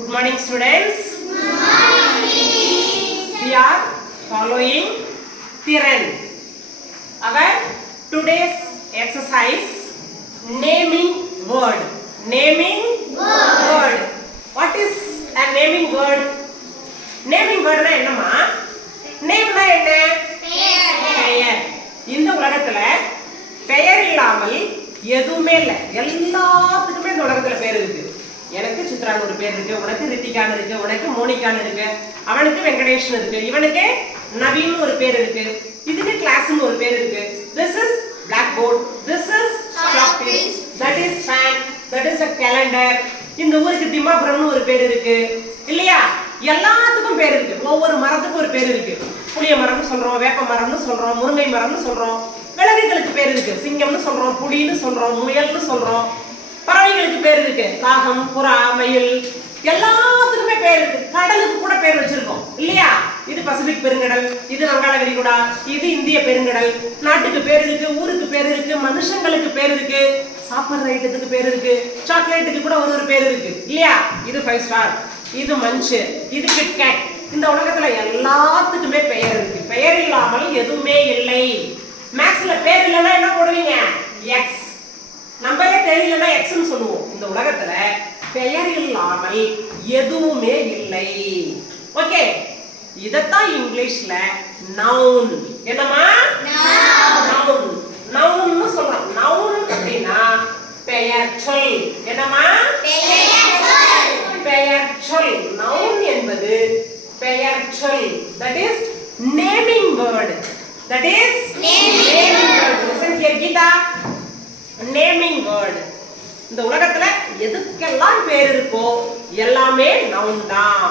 Good morning, students. Good morning. We are following Thiran. Our today's exercise, naming word. Naming word. What is a naming word? Naming word na என்னமா? Name na என்ன? பெயர். இந்த உலகத்துல பெயர் இல்லாமல் எதுவுமே இல்ல. எல்லாத்துக்குமே இந்த உலகத்துல பேர் இருக்கு. எனக்கு சித்ரான்னு ஒரு பேர் இருக்கு, உனக்கு ரித்திகான்னு இருக்கு, உனக்கு மோனிகான்னு இருக்கு, அவனுக்கு வெங்கடேஷ்னு இருக்கு, இவனுக்கு நவீன் ஒரு பேர் இருக்கு, இதுக்கு கிளாஸ்னு ஒரு பேர் இருக்கு. This is blackboard, this is chalk piece, that is fan, that is a calendar. இந்த ஊருக்கு திமாபுரம்னு ஒரு பேர் இருக்கு இல்லையா? எல்லாத்துக்கும் பேர் இருக்கு. ஒவ்வொரு மரத்துக்கும் ஒரு பேர் இருக்கு. புளிய மரம்னு சொல்றோம், வேப்ப மரம்னு சொல்றோம், முருங்கை மரம்னு சொல்றோம். விலங்குகளுக்கு பேர் இருக்கு. சிங்கம்னு சொல்றோம், புலின்னு சொல்றோம், முயல்னு சொல்றோம். பறவைகளுக்கு பேர் இருக்கு. காகம், புறா, மயில், எல்லாத்துக்குமே பேர் இருக்கு. கடலுக்கு கூட பேர் வச்சிருக்கோம் இல்லையா? இது பசிபிக் பெருங்கடல், இது வங்காள விரிகுடா, இது இந்திய பெருங்கடல். நாட்டுக்கு பேர் இருக்கு, ஊருக்கு பேர் இருக்கு, மனுஷங்களுக்கு பேர் இருக்கு, சாப்பிடுற ஐட்டத்துக்கு பேர் இருக்கு, சாக்லேட்டுக்கு கூட ஒரு பேர் இருக்கு இல்லையா? இது 5 ஸ்டார், இது மஞ்ச், இது கிட்கேட். இந்த உலகத்துல எல்லாத்துக்குமே பெயர் இருக்கு. பெயர் இல்லாமல் எதுவுமே இல்லை. மேக்ஸ்ல பேர் இல்லைன்னா என்ன போடுவீங்க? எக்ஸ். நம்பரே தெரியலன்னா எக்ஸ்னு சொல்லுவோம். இந்த உலகத்துல பெயர் இல்லாமல் எதுவுமே இல்லை. ஓகே, இதத்தான் இங்கிலீஷ்ல நவுன். என்னமா? நவுன். நவுன்னு சொல்றோம். நவுன் அப்படின்னா பெயர் சொல். என்னமா? பெயர் சொல். நவுன் என்பது பெயர் சொல். That is naming word. That is naming word. Listen here, Geeta. Naming word. இந்த உலகத்துல எதுக்கெல்லாம் பேர் இருக்கோ எல்லாமே நவுன் தான்.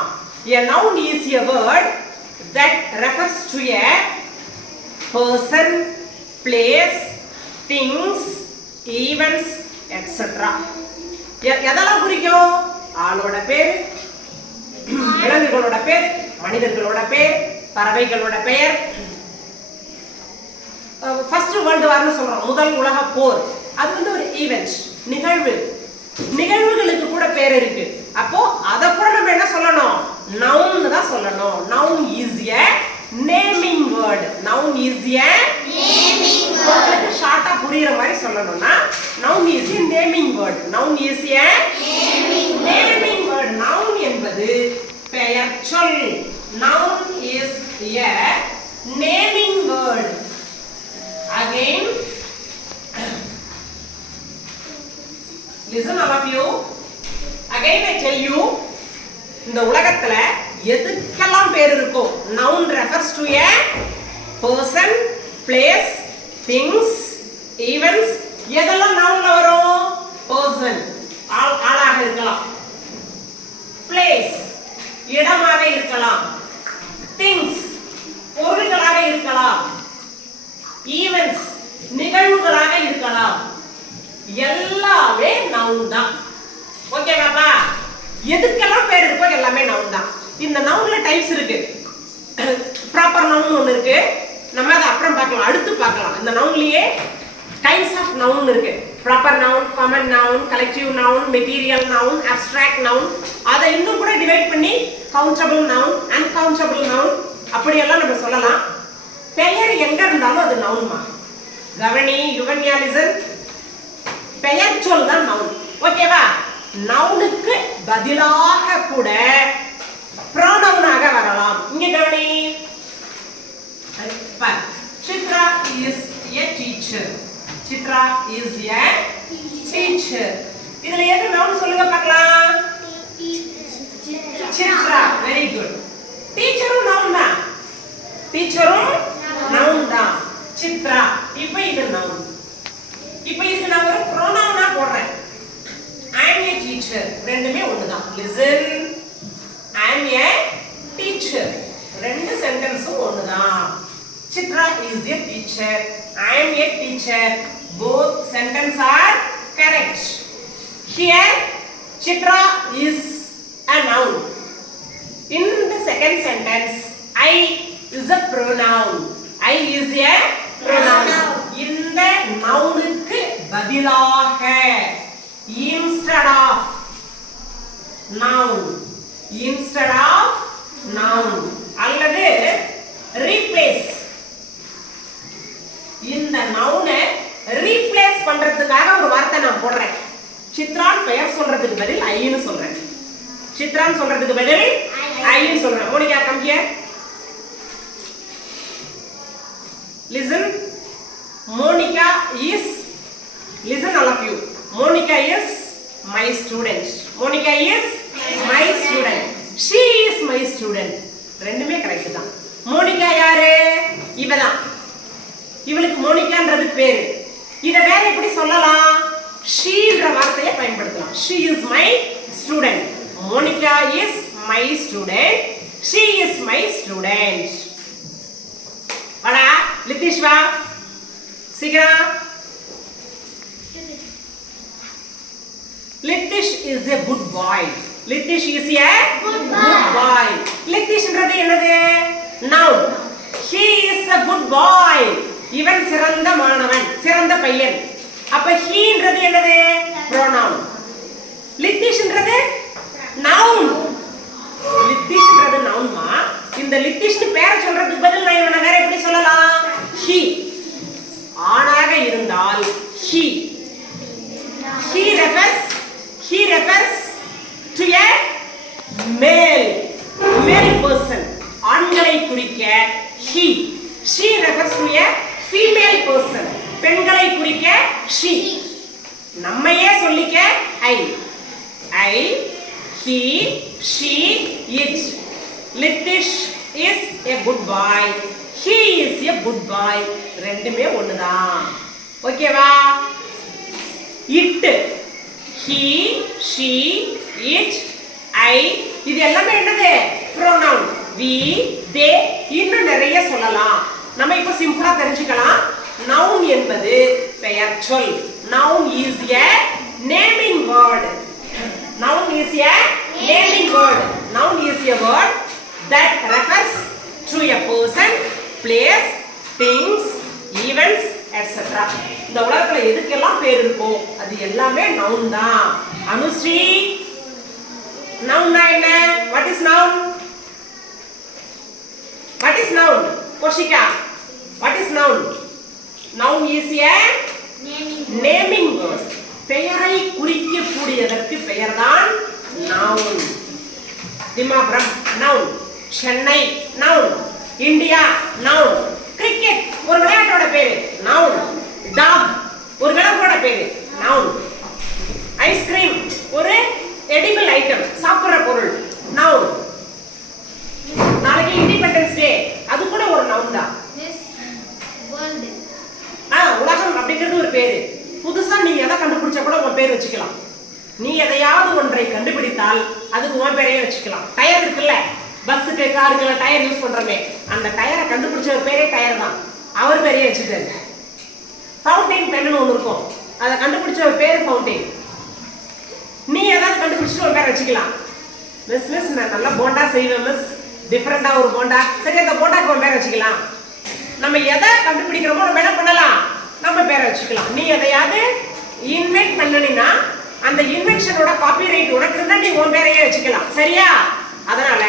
A noun is a word that refers to a person, place, things, events, etc. எதெல்லாம் குறிக்கும்? ஆளோட பேர், விலங்குகளோட பேர், மனிதர்களோட பேர், பறவைகளோட பெயர். ஃபர்ஸ்ட் வேர்ல்டு வார்னு சொல்றோம், முதல் உலக போர். அது வந்து ஒரு ஈவென்ட், நிகழ்வு. நிகழ்வுகளுக்கு கூட பேர் இருக்கு. அப்போ அத கூட நம்ம என்ன சொல்லணும்? நவுன் தான் சொல்லணும். Noun is a naming word. Noun is a naming word. ஷார்ட்டா புரியுற மாதிரி சொல்லணும்னா noun is a naming word. Noun is a naming word. Noun என்பது பெயர் சொல். Noun is a naming word. Again, listen all of you. Again I tell you, இந்த உலகத்துல எதுக்கெல்லாம் பேர் இருக்கோ noun refers to a person, place, things, events. எதெல்லாம் nounல வரும்? person, ஆளாக இருக்கலாம், place, இடமாக இருக்கலாம், things, பொருள்களாக இருக்கலாம், ஈவென்ட்ஸ், நிகழ்வுகளாக இருக்கலாம். எல்லாமே நவுன் தான். ஓகேவாப்பா? எதுக்கெல்லாம் பேர் இருக்கோ எல்லாமே நவுன் தான். இந்த நவுன்ல டைப்ஸ் இருக்கு. ப்ராப்பர் நவுன் ஒன்று இருக்கு. நம்ம அதை அப்புறம் பார்க்கலாம், அடுத்து பார்க்கலாம். இந்த நவுன்லயே டைப்ஸ் ஆஃப் நவுன் இருக்கு. Proper noun, common noun, collective noun, material noun, abstract noun. அதை இன்னும் கூட டிவைட் பண்ணி கவுண்டபிள் நவுன், அன்கவுண்டபிள் நவுன் அப்படியெல்லாம் நம்ம சொல்லலாம். பெயர் எங்க இருந்தாலும் அது நவுன்மா. கவனி, யுவன்யாலிசன், பெயர் சொல் தான் நவுன். ஓகேவா? நவுனுக்கு பதிலாக கூட ப்ரோனவுனாக வரலாம். இங்க கவனி. Chitra is a teacher. Chitra is a teacher. இதுல எது நவுன் சொல்லுங்க பார்க்கலாம். சித்ரா. Very good. டீச்சரும் நவுன் தான். டீச்சரும் நவுன் தான். சித்ரா. இப்போ இது நவுன். இப்போ இதுக்கு நான் ஒரு ப்ரோனவுனா போடுறேன். I am a teacher. ரெண்டுமே ஒண்ணுதான். Listen. I am a teacher. ரெண்டு சென்டென்ஸும் ஒண்ணுதான். Chitra is a teacher. I am a teacher. Both sentences are correct. Here Chitra is a noun. In the second sentence, I is a pronoun. I is a pronoun. இந்த நவுனுக்கு பதிலாக instead of noun instead of noun அல்லது replace இந்த noun replace பண்றதுக்காக ஒரு வார்த்தை நான் போடுறேன். சித்ரான் பெயர் சொல்றதுக்கு பதில் I ன்னு சொல்றேன். சித்ரான் சொல்றதுக்கு பதில் I ன்னு சொல்றேன். Monica come here. Listen. Monica is, listen all of you. Monica is my student. Monica is my student. She is my student. ரெண்டுமே கரெக்ட் தான். மோனிகா யாரு? இவதான். இவளுக்கு மோனிகான்றது பேரு. இத வேற எப்படி சொல்லலாம்? she என்ற வார்த்தையை பயன்படுத்தலாம். she is my student. Monica is my student. she is my student. வாடா லித்திஷ் வா சீக்கிரம். Litish is a good boy. Litish is a good boy. Litish என்றது என்னது? noun. He is a good boy. இவன் சிறந்த மாணவன், சிறந்த பையன். அப்ப he என்றது என்னது? pronoun. Litish என்றது noun. Litish என்றது noun மா. இந்த லித்திஷ் பேரை சொல்றதுக்கு பதில் நான் இவனை வேற எப்படி சொல்லலாம்? he. ஆணாக இருந்தால் he. He refers to a male person. ஆண்களை குறிக்க he. She refers to a female person. பெண்களை குறிக்க she. நம்மையே சொல்லிக்க I, he, she, it. Litish is a good boy. He is a good boy. ரெண்டுமே ஒண்ணுதான். ஓகேவா? it, he, she, it, I இது எல்லாமே என்னது? pronoun. we, they இன்னும் நிறைய சொல்லலாம். நம்ம இப்ப சிம்பிளா தெரிஞ்சுக்கலாம். noun என்பது பெயர் சொல். noun is a naming word. noun is a naming word. noun is a word that refers to a person, place, things, events, etc. இந்த உலகத்துல எதுக்கெல்லாம் பேர் இருக்கோ அது எல்லாமே noun தான். அனுஸ்ரீ noun என்ன? what is noun? what is noun? Koshika what is noun? noun is a naming word. பெயரை குறிக்கக்கூடியதற்கு பெயர்தான் noun. திமாபுரம் noun. Chennai noun. India noun. Cricket ஒரு விளையாட்டோட பேரு noun. டாக் ஒரு விலங்கோட பேரு noun. ஐஸ்கிரீம் ஒரு எடிபிள் ஐட்டம் சாப்பிடுற பொருள் noun. நாளைக்கு இண்டிபெண்டன்ஸ் டே அது கூட ஒரு noun தான். உலகம் அப்படிங்கிறது ஒரு பேரு. புதுசா நீ எதை கண்டுபிடிச்சா கூட உன் பேர் வச்சுக்கலாம். நீ எதையாவது ஒன்றை கண்டுபிடித்தால் அதுக்கு உன் பேரையே வச்சுக்கலாம். டயர் இருக்குல்ல, பஸ்ஸுக்கு காருக்கு டயர் யூஸ் பண்றோமே, அந்த டயரை கண்டுபிடிச்ச பேரே டயர் தான். அவர் பேரையே வச்சுட்டாரு. ஃபவுண்டைன் பென்னு ஒன்று இருக்கும், அதை கண்டுபிடிச்ச பேர் ஃபவுண்டைன். நீ ஏதாவது கண்டுபிடிச்சிட்டு ஒரு பேரை வச்சுக்கலாம். மிஸ் நான் நல்லா போண்டா செய்வேன் மிஸ், டிஃப்ரெண்டா ஒரு போண்டா. சரி அந்த போண்டாக்கு ஒரு பேரை வச்சுக்கலாம். நம்ம எதை கண்டுபிடிக்கிறோமோ நம்ம என்ன பண்ணலாம்? நம்ம பேரை வச்சுக்கலாம். நீ எதையாவது இன்வென்ட் பண்ணினா அந்த இன்வென்ஷனோட காப்பிரைட் உனக்கு இருந்தா நீ உன் பேரையே வச்சுக்கலாம். சரியா? அதனால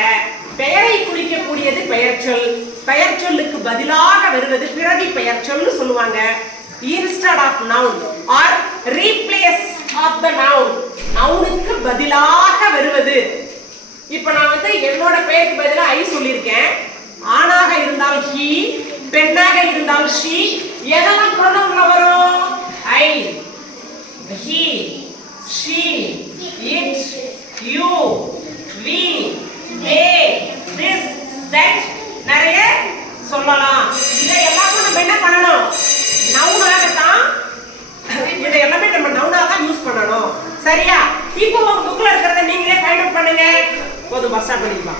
பெயரை குறிக்கக்கூடியது பெயர்ச்சொல். பெயர்ச்சொல்லுக்கு பதிலாக வருவது பிரதி பெயர்ச்சொல்னு சொல்லுவாங்க. Instead of noun or replace of the noun. நவுனுக்கு பதிலாக வருவது. இப்போ நான் என்னோட பெயருக்கு பதிலா ஐ சொல்லியிருக்கேன். ஆணாக இருந்தால் he, பெண்ணாக இருந்தால் she. எதெல்லாம் ப்ரோனவுன்ல வரும்? I, he, she, it, you, we, they, this, that நிறைய சொல்லலாம். இதை எல்லாமே நம்ம என்ன பண்ணணும்? நவுனாக தான். இதை எல்லாமே நம்ம நவுனாக தான் யூஸ் பண்ணணும். சரியா? இப்போ உங்க புக்ல இருக்கிறத நீங்களே ஃபைண்ட் அவுட் பண்ணுங்க. போதும், பஸ் ஸ்டாப் பண்ணிக்கலாம்.